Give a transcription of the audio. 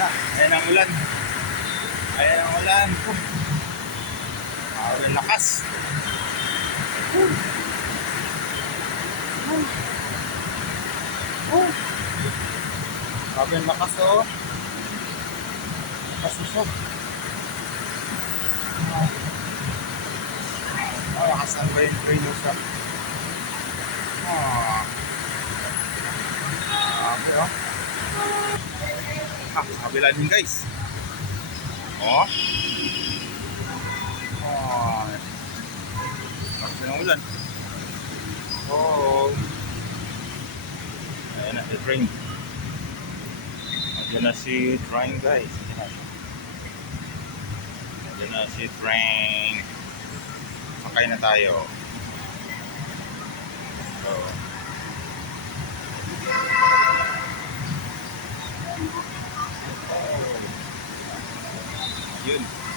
Ayan ang ulan. Ayan ang ulan. Ang lakas. Grabe ang lakas oh. Lakas siya. Lakasan ba yung train mo siya? Grabe oh. Kabila din guys. Oh. Lakas ng ulan. Oh. Ayan na si train. Ayan na si train guys. Ayan na si train. Sakay na tayo. So. Yun.